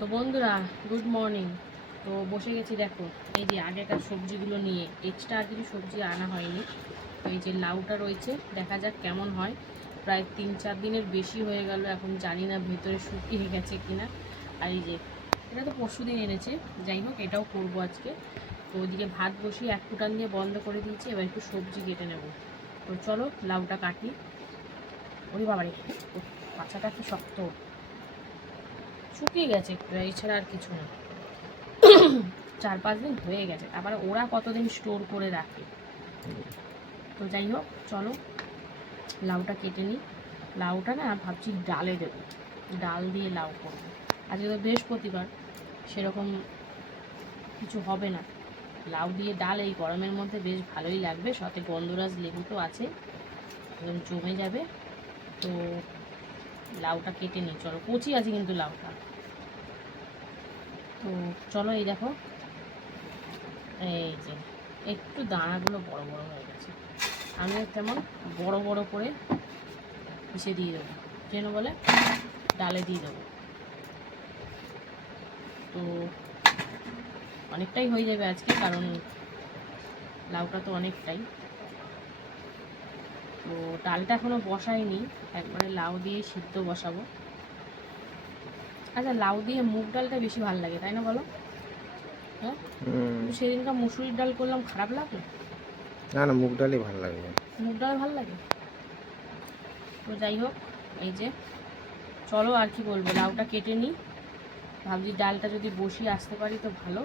তো বন্ধুরা good morning তো বসে গেছি, দেখো, এই যে আগেকার সবজিগুলো নিয়ে। এক্সট্রা আর কিছু সবজি আনা হয়নি। তো এই যে লাউটা রয়েছে, দেখা যাক কেমন হয়। প্রায় তিন চার দিনের বেশি হয়ে গেল, এখন জানি না ভেতরে শুকিয়ে গেছে কিনা। আর এই যে, এটা তো পরশু দিন এনেছে। যাই হোক, এটাও করব আজকে। তো ওইদিকে ভাত বসিয়ে এক ফুটান দিয়ে বন্ধ করে দিয়েছি, এবার একটু সবজি কেটে নেব। তো চলো, লাউটা কাটি। ওরে বাবারে পাছাটা কি শক্ত। শুকিয়ে গেছে এছাড়া আর কিছু না। চার পাঁচ দিন হয়ে গেছে। তারপরে ওরা কতদিন স্টোর করে রাখে? তো যাই হোক, চলো, লাউটা কেটে নিই। লাউটা না ভাবছি ডালে দেবো। ডাল দিয়ে লাউ করব। আজকে তো বৃহস্পতিবার, সেরকম কিছু হবে না। লাউ দিয়ে ডাল এই গরমের মধ্যে বেশ ভালোই লাগবে। সাথে গন্ধরাজ লেবু তো আছে, একদম জমে যাবে। তো লাউটা কেটে নিই, চলো, কচি আছে কিন্তু লাউটা। তো চলো, এই দেখো, এই যে, একটু দানাগুলো বড় বড় হয়ে গেছে। আমি তেমন বড় বড় করে পিষে দিয়ে দেবো, যেন বলে ডালে দিয়ে দেবো। তো অনেকটাই হয়ে যাবে আজকে, কারণ লাউটা তো অনেকটাই। তো ডালটা এখনও বসাইনি একবারে লাউ দিয়ে সিদ্ধ বসাবো। আচ্ছা লাউ দিয়ে মুগ ডালটা বেশি ভালো লাগে তাই না বলো? হ্যাঁ? সেদিনকার মুসুরির ডাল করলাম খারাপ লাগল? না না মুগ ডালই ভালো লাগে। মুগ ডাল ভালো লাগে? তো যাই হোক এই যে চলো আর কি বলব লাউটা কেটে নিই। ভাবছি ডালটা যদি বসিয়ে আসতে পারি তো ভালো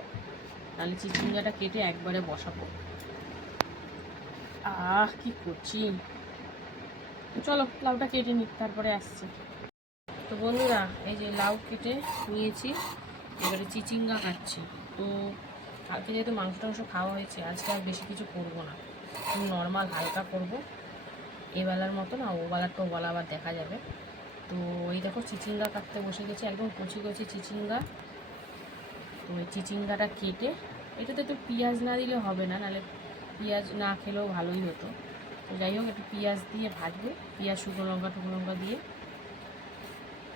তাহলে চিচিঙ্গাটা কেটে একবারে বসাবো। আহ কি করছি? চলো লাউটা কেটে নিই, তারপরে আসছে। তো বন্ধুরা, এই যে লাউ কেটে নিয়েছি, এবারে চিচিঙ্গা কাটছি তো কালকে যেহেতু মাংস টাংস খাওয়া হয়েছে, আজকে আর বেশি কিছু করব না। নর্মাল হালকা করব। এবেলার মতো না, ওবেলার তো বলা আবার দেখা যাবে। তো এই দেখো চিচিঙ্গা কাটতে বসে গেছে, একদম কচি কচি চিচিঙ্গা। তো ওই চিচিঙ্গাটা কেটে, এটাতে একটু পেঁয়াজ না দিলে হবে না নাহলে পেঁয়াজ না খেলেও ভালোই হতো। তো যাই হোক একটু পেঁয়াজ দিয়ে ভাজবো। পেঁয়াজ শুকনো লঙ্কা টুকনো লঙ্কা দিয়ে।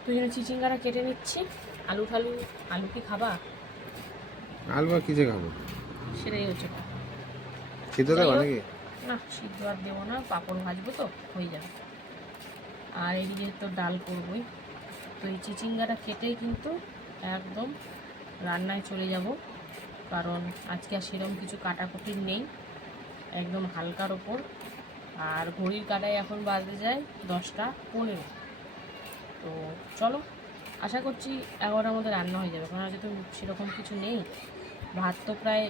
তো এই জন্য চিচিঙ্গাটা কেটে নিচ্ছি। আলু ঠালু আলু কি খাবা? আলু আর কিসে খাব? সেটাই হচ্ছে। খেতে দেবো নাকি? না সিদ্ধ আর দেবো না পাঁপড় ভাজবো তো হয়ে যাবে। আর এদিকে তো ডাল করবই। তো এই চিচিঙ্গাটা কেটেই কিন্তু একদম রান্নায় চলে যাব। কারণ আজকে আর সেরকম কিছু কাটাকুটি নেই একদম হালকার ওপর। আর ঘড়ির কাটায় এখন বাজতে যায় দশটা পনেরো। তো চলো, আশা করছি এগারোটার মধ্যে রান্না হয়ে যাবে। কারণ আজকে তো সেরকম কিছু নেই। ভাত তো প্রায়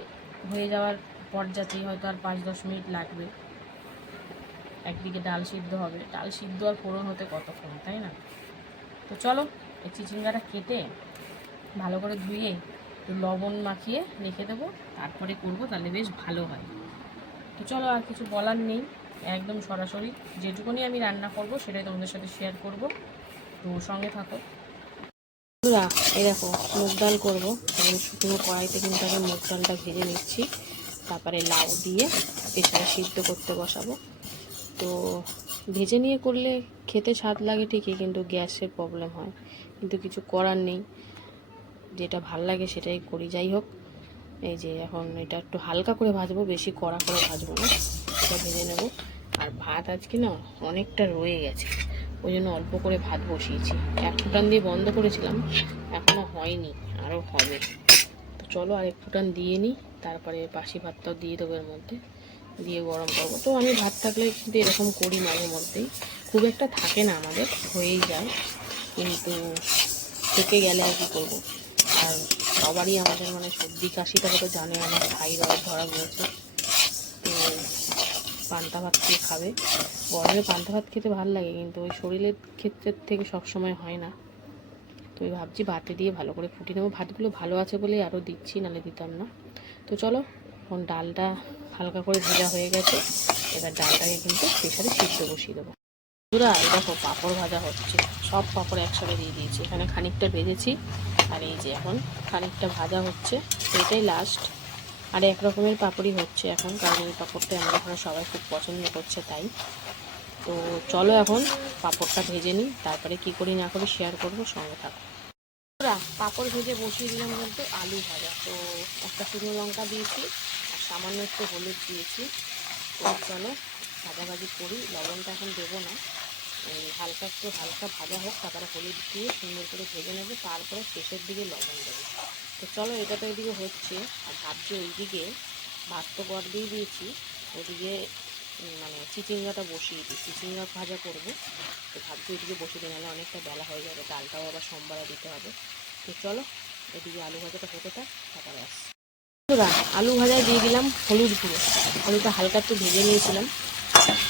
হয়ে যাওয়ার পর্যাতেই হয়তো আর পাঁচ দশ মিনিট লাগবে। একদিকে ডাল সিদ্ধ হবে। ডাল সিদ্ধ আর ফোড়ন হতে কতক্ষণ, তাই না? তো চলো, এই চিচিঙ্গাটা কেটে ভালো করে ধুয়ে লবণ মাখিয়ে রেখে দেবো। তারপরে করব, তাহলে বেশ ভালো হয়। তো চলো, আর কিছু বলার নেই। একদম সরাসরি যেটুকুনি আমি রান্না করব সেটাই তোমাদের সাথে শেয়ার করব। তো সঙ্গে থাকো। বন্ধুরা, এই দেখো, মুগ ডাল করব এবং শুকনো কড়াইতে কিন্তু আমি মুগ ডালটা ভেজে নিচ্ছি। তারপরে লাউ দিয়ে পেছনে সিদ্ধ করতে বসাবো। তো ভেজে নিয়ে করলে খেতে স্বাদ লাগে ঠিকই, কিন্তু গ্যাসের প্রবলেম হয়। কিন্তু কিছু করার নেই। যেটা ভালো লাগে সেটাই করি। যাই হোক, এই যে এখন এটা একটু হালকা করে ভাজবো, বেশি কড়া করে ভাজবো না। এটা ভেজে নেব। আর ভাত আজকে না অনেকটা রয়ে গেছে। ওই জন্য অল্প করে ভাত বসিয়েছি। এক ফুটান দিয়ে বন্ধ করেছিলাম এখনও হয়নি আরও হবে। তো চলো আর এক ফুটান দিয়ে নিই, তারপরে বাসি ভাতটাও দিয়ে দেবো এর মধ্যে, দিয়ে গরম করব। তো আমি ভাত থাকলে কিন্তু এরকম করি মাঝে মধ্যেই। খুব একটা থাকে না আমাদের, হয়েই যায়। কিন্তু থেকে গেলে আর কি করব? আর সবারই আমাদের মানে সর্দি কাশিটা তো জানে আমার থাইরয়েড ধরা রয়েছে তো পান্তা ভাত খেয়ে খাবে? গরমে পান্তা ভাত খেতে ভালো লাগে, কিন্তু ওই শরীরের ক্ষেত্রের থেকে সবসময় হয় না। তো ওই ভাবছি ভাতে দিয়ে ভালো করে ফুটিয়ে নেব। ভাতগুলো ভালো আছে বলেই আরও দিচ্ছি, নাহলে দিতাম না। তো চলো, এখন ডালটা হালকা করে ভেজা হয়ে গেছে। এবার ডালটাকে কিন্তু প্রেশারে সিদ্ধ বসিয়ে দেবো। পুরা এই দেখো পাঁপড় ভাজা হচ্ছে। সব পাঁপড় একসাথে দিয়ে দিয়েছি। এখানে খানিকটা ভেজেছি, আর এই যে এখন খানিকটা ভাজা হচ্ছে। এটাই লাস্ট আর এক রকমের পাপড়ই হচ্ছে এখন, কারণ এই পাঁপড়টা আমাদের এখানে সবাই খুব পছন্দ করছে তাই। তো চলো এখন পাঁপড়টা ভেজে নিই, তারপরে কি করি না করি শেয়ার করব, সঙ্গে থাকো। পাঁপড় ভেজে বসিয়ে দিলাম বলতে আলু ভাজা। তো একটা শুকনো লঙ্কা দিয়েছি, আর সামান্য একটু হলুদ দিয়েছি। তো চলো ভাজাভাজি করি, লবণটা এখন দেবো না। হালকা একটু হালকা ভাজা হোক, তারপরে হলুদ দিয়ে সুন্দর করে ভেজে নেব, তারপরে শেষের দিকে লবণ দেবো। তো চলো এটা তো এদিকে হচ্ছে, আর ভাবছি ওইদিকে ভাত তো গড় দিয়ে দিয়েছি, ওদিকে মানে চিচিঙ্গাটা বসিয়ে দিই, চিচিঙ্গা ভাজা করব। তো ভাবছি ওইদিকে বসিয়ে দিই, নাহলে অনেকটা বেলা হয়ে যাবে, ডালটাও আবার সোমবারে দিতে হবে। তো চলো, এদিকে আলু ভাজাটা হতে থাক, তারপরে আসছি। আলু ভাজায় দিয়ে দিলাম হলুদ গুঁড়ো। আলুটা হালকা একটু ভেজে নিয়েছিলাম।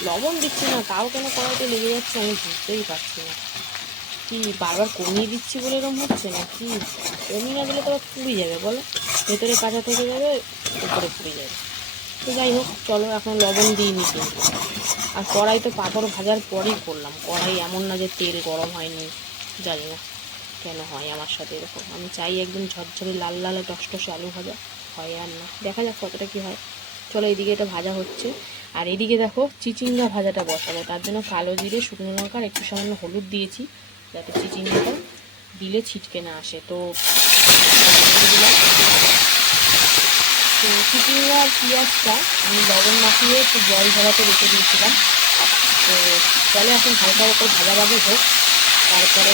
লবণ দিচ্ছি না, তাও কেন কড়াইতে লেগে যাচ্ছে আমি বুঝতেই পারছি না। কি বারবার কমিয়ে দিচ্ছি বলে এরকম হচ্ছে না কি কমিয়ে না দিলে তো আবার পুড়ে যাবে, বলো? ভেতরে কাঁচা থেকে যাবে, উপরে পুড়ে যাবে। তো যাই হোক, চলো এখন লবণ দিইনি কিন্তু আর কড়াই তো পাঁপড় ভাজার পরেই করলাম। কড়াই এমন না যে তেল গরম হয়নি, জানি না কেন হয় আমার সাথে এরকম। আমি চাই একদম ঝরঝরে, লাল লাল টসটসে আলু ভাজা হয় আর না। দেখা যাক কতটা কী হয়। চলো এদিকে এটা ভাজা হচ্ছে। আর এদিকে দেখো, চিচিঙ্গা ভাজাটা বসাবো। তার জন্য কালো জিরে, শুকনো লঙ্কা একটু সামান্য হলুদ দিয়েছি। যাতে চিচিঙ্গাটা দিলে ছিটকে না আসে। তো। তো চিচিঙ্গা আর পেঁয়াজটা আমি লবণ মাখিয়ে একটু জল ঝরাতে রেখে দিয়েছিলাম। তো চলে এখন হালকা ভাজা ভাজা হোক। তারপরে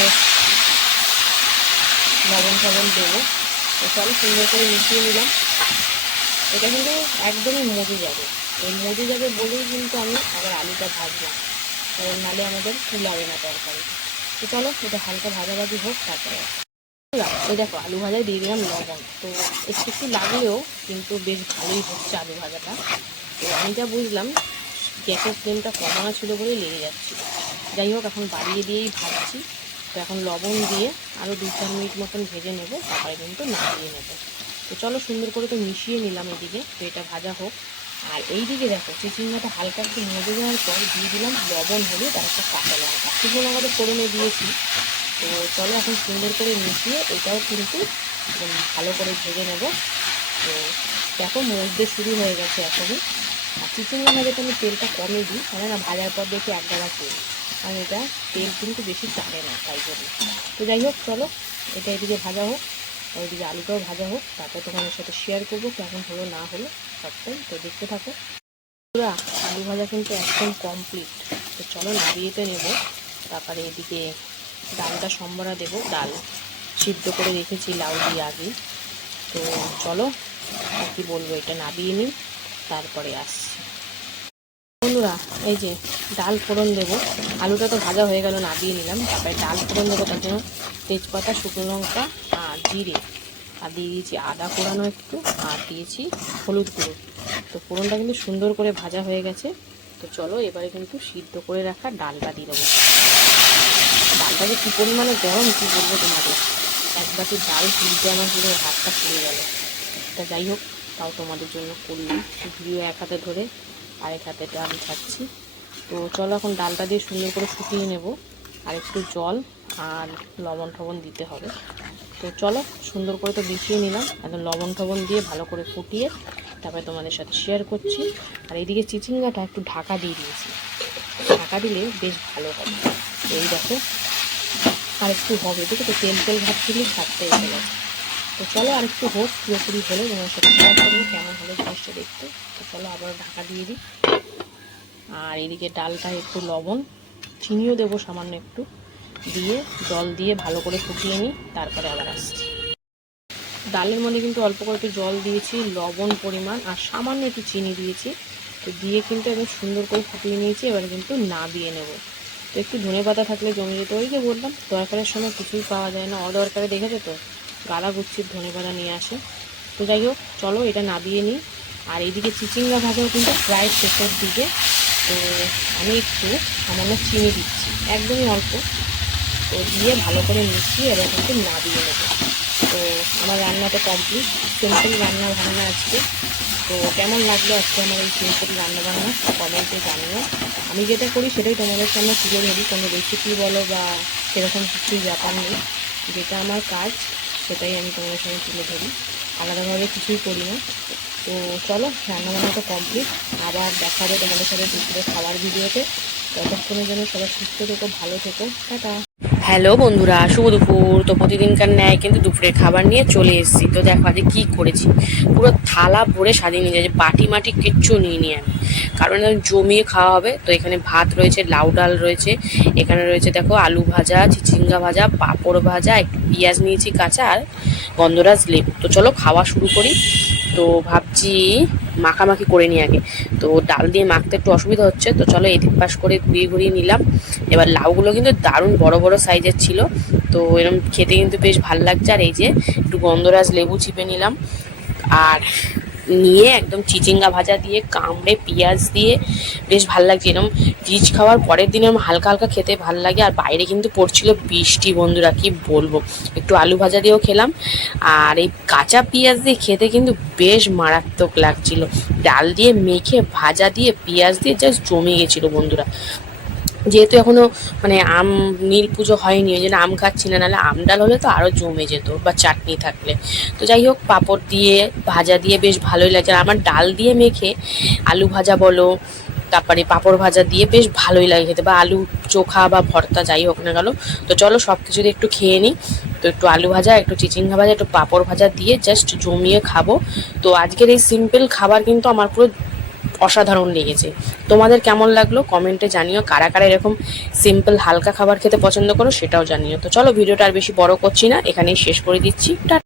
লবণ টবণ দেবো। তো চলো সুন্দর করে মিশিয়ে নিলাম। এটা কিন্তু একদমই মজে যাবে। এই মজে যাবে বলেই কিন্তু আমি আবার আলুটা ভাজলাম। কারণ নাহলে আমাদের কুলাবে না তরকারি তো চলো, এটা হালকা ভাজাভাজি হোক, তারপরে। এই দেখো, আলু ভাজায় দিয়ে দিলাম লবণ। তো একটু একটু লাগলেও কিন্তু বেশ ভালোই হচ্ছে আলু ভাজাটা। তো আমি যা বুঝলাম, গ্যাসের ফ্লেমটা কমানো ছিল বলেই লেগে যাচ্ছিল যাই হোক, এখন বাড়িয়ে দিয়েই ভাজছি। তো এখন লবণ দিয়ে আরও দু চার মিনিট মতন ভেজে নেব, তারপরে কিন্তু নামিয়ে নেব। তো চলো, সুন্দর করে তো মিশিয়ে নিলাম এদিকে। তো এটা ভাজা হোক। আর এই দিকে দেখো, চিচিঙ্গাটা হালকা একটু মজে যাওয়ার পর দিয়ে দিলাম লবণ, হলুদ আর একটা কাঁচা লঙ্কা। শুকনো লঙ্কাটা ফোড়নে দিয়েছি। তো চলো এখন সুন্দর করে মিশিয়ে এটাও কিন্তু ভালো করে ভেজে নেব। তো দেখো মজতে শুরু হয়ে গেছে এখনই। আর চিচিঙ্গা ভাজাতে আমি তেলটা কমে দিই কেন না ভাজার পর দেখি এক গাদা তেল। কারণ এটা তেল কিন্তু বেশি টানে না, তাই জন্য। তো যাই হোক, চলো এটা এদিকে ভাজা হোক। ওইদিকে আলুটাও ভাজা হোক, তারপর তোমাদের সাথে শেয়ার করব কেমন হলো, না হলো, সবটাই। তো দেখতে থাকো। পুরা আলু ভাজা কিন্তু একদম কমপ্লিট তো চলো নাড়িয়েতে নেব। তারপরে এদিকে ডালটা সম্বরা দেবো। ডাল সিদ্ধ করে রেখেছি লাউ দিয়ে আগে তো চলো কি বলব, এটা নাবিয়ে নিই। তারপরে আসছি। বন্ধুরা, এই যে ডাল ফোড়ন দেবো। আলুটা তো ভাজা হয়ে গেল, নাবিয়ে নিলাম। তারপরে ডাল ফোড়ন দেবো তার জন্য তেজপাতা, শুকনো লঙ্কা আর জিরে। আর দিয়ে দিয়েছি আদা কোড়ানো একটু, আর দিয়েছি হলুদ গুঁড়ো। তো ফোড়নটা কিন্তু সুন্দর করে ভাজা হয়ে গেছে। তো চলো এবারে কিন্তু সিদ্ধ করে রাখা ডালটা দিয়ে দেবো। ডালটা যে কী পরিমাণে গরম, কী বলব তোমাদের? এক বাটি ডাল তুলতে আমার পুরো হাতটা পুড়ে গেল। তা যাই হোক, তাও তোমাদের জন্য করলাম। ভিডিও এক হাতে ধরে আরেক হাতে ডাল খাচ্ছি। তো চলো এখন ডালটা দিয়ে সুন্দর করে ফুটিয়ে নেব। আর একটু জল আর লবণ টবণ দিতে হবে। তো চলো, সুন্দর করে তো মিশিয়ে নিলাম। একদম লবণ টবণ দিয়ে ভালো করে ফুটিয়ে তারপরে তোমাদের সাথে শেয়ার করছি। আর এইদিকে চিচিঙ্গাটা একটু ঢাকা দিয়ে দিয়েছি। ঢাকা দিলে বেশ ভালো হবে। এই দেখো, আর একটু হবে। দেখো তো তেল তেল ভাত দিলে ভাতটা এসে গেছে তো চলো আর একটু হোক পুরোপুরি হলে শেয়ার করব কেমন হলো জিনিসটা দেখতে। তো চলো আবার ঢাকা দিয়ে দিই। আর এদিকে ডালটা একটু লবণ, চিনিও দেবো সামান্য একটু। দিয়ে জল দিয়ে ভালো করে ফুটিয়ে নিই, তারপরে আবার আসছি। ডালের মধ্যে কিন্তু অল্প করে একটু জল দিয়েছি, লবণ পরিমাণ আর সামান্য একটু চিনি দিয়েছি। তো দিয়ে কিন্তু একদম সুন্দর করে ফুটিয়ে নিয়েছি, এবার কিন্তু না দিয়ে নেব। তো একটু ধনে পাতা থাকলে জমে যেত ওই যে বললাম, দরকারের সময় কিছুই পাওয়া যায় না। অদরকারে দেখেছ তো? গালা গুচ্ছির ধনে পাতা নিয়ে আসে। তো যাই হোক, চলো এটা নাবিয়ে নিই। আর এইদিকে চিচিঙ্গা ভাজাও কিন্তু প্রায় শেষের দিকে। তো আমি একটু সামান্য চিনি দিচ্ছি, একদমই অল্প। তো দিয়ে ভালো করে মিশিয়ে এবার কিন্তু নাবিয়ে নেব। তো আমার রান্নাটা কমপ্লিট। সিম্পল রান্না বান্না আজকে। তো কেমন লাগল আজকে আমার এই সিম্পল রান্না বান্না? কমেন্টে জানিও। আমি যেটা করি সেটাই তোমাদের সামনে তুলে ধরি। কোনো রেসিপি বলো বা সেরকম কিছুই ব্যাপার নেই। যেটা আমার কাজ সেটাই আমি তোমাদের সঙ্গে তুলে ধরি। আলাদাভাবে কিছুই করি না। তো চলো, রান্নাবান্না তো কমপ্লিট আবার দেখা তোমাদের সাথে দুপুরে খাবার ভিডিওতে। ততক্ষণের জন্য সবাই সুস্থ থেকো, ভালো থেকো। টাটা। হ্যালো বন্ধুরা, শুভ দুপুর। তো প্রতিদিনকার ন্যায় কিন্তু দুপুরের খাবার নিয়ে চলে এসেছি। তো দেখো আজকে কী করেছি? পুরো থালা ভরে সাজিয়ে নিয়ে যাচ্ছে বাটি মাটি কিচ্ছু নিয়ে নিয়ে আমি। কারণ জমিয়ে খাওয়া হবে। তো এখানে ভাত রয়েছে, লাউ ডাল রয়েছে। এখানে রয়েছে দেখো আলু ভাজা, চিচিঙ্গা ভাজা, পাঁপড় ভাজা, একটু পেঁয়াজ নিয়েছি, কাঁচা আর গন্ধরাজ লেবু। তো চলো খাওয়া শুরু করি। তো ভাবছি মাখামাখি করে নিই আগে। তো ডাল দিয়ে মাখতে একটু অসুবিধা হচ্ছে, তো চলো এদিক পাশ করে ঘুরিয়ে ঘুরিয়ে নিলাম। এবার লাউগুলো কিন্তু দারুণ বড় বড় সাইজের ছিল, তো এরকম খেতে কিন্তু বেশ ভালো লাগছে। আর এই যে একটু গন্ধরাজ লেবু চিপে নিলাম। আর নিয়ে একদম চিচিঙ্গা ভাজা দিয়ে, কামড়ে, পেঁয়াজ দিয়ে বেশ ভালো লাগছে। এরকম রিচ খাওয়ার পরের দিন এরকম হালকা হালকা খেতে ভালো লাগে। আর বাইরে কিন্তু পড়ছিল বৃষ্টি, বন্ধুরা, কি বলব? একটু আলু ভাজা দিয়েও খেলাম। আর এই কাঁচা পেঁয়াজ দিয়ে খেতে কিন্তু বেশ মারাত্মক লাগছিল। ডাল দিয়ে মেখে, ভাজা দিয়ে, পেঁয়াজ দিয়ে জাস্ট জমে গেছিল, বন্ধুরা। যেহেতু এখনও মানে আম, নীল পুজো হয়নি, ওই জন্য আম খাচ্ছি না নাহলে আম ডাল হলে তো আরও জমে যেত বা চাটনি থাকলে। তো যাই হোক, পাঁপড় দিয়ে, ভাজা দিয়ে বেশ ভালোই লাগছে। আর আমার ডাল দিয়ে মেখে আলু ভাজা বলো, তারপরে পাঁপড় ভাজা দিয়ে বেশ ভালোই লাগে খেতে, বা আলু চোখা বা ভর্তা যাই হোক না গেল তো চলো সব কিছু দিয়ে একটু খেয়ে নিই। তো একটু আলু ভাজা, একটু চিচিঙ্গা ভাজা, একটু পাঁপড় ভাজা দিয়ে জাস্ট জমিয়ে খাব। তো আজকের এই সিম্পল খাবার কিন্তু আমার পুরো অসাধারণ লেগেছে। তোমাদের কেমন লাগল? কমেন্টে জানিও কারা কারা এরকম সিম্পল হালকা খাবার খেতে পছন্দ করো সেটাও জানিও। তো চলো, ভিডিওটা আর বেশি বড় করছি না, এখানেই শেষ করে দিচ্ছি।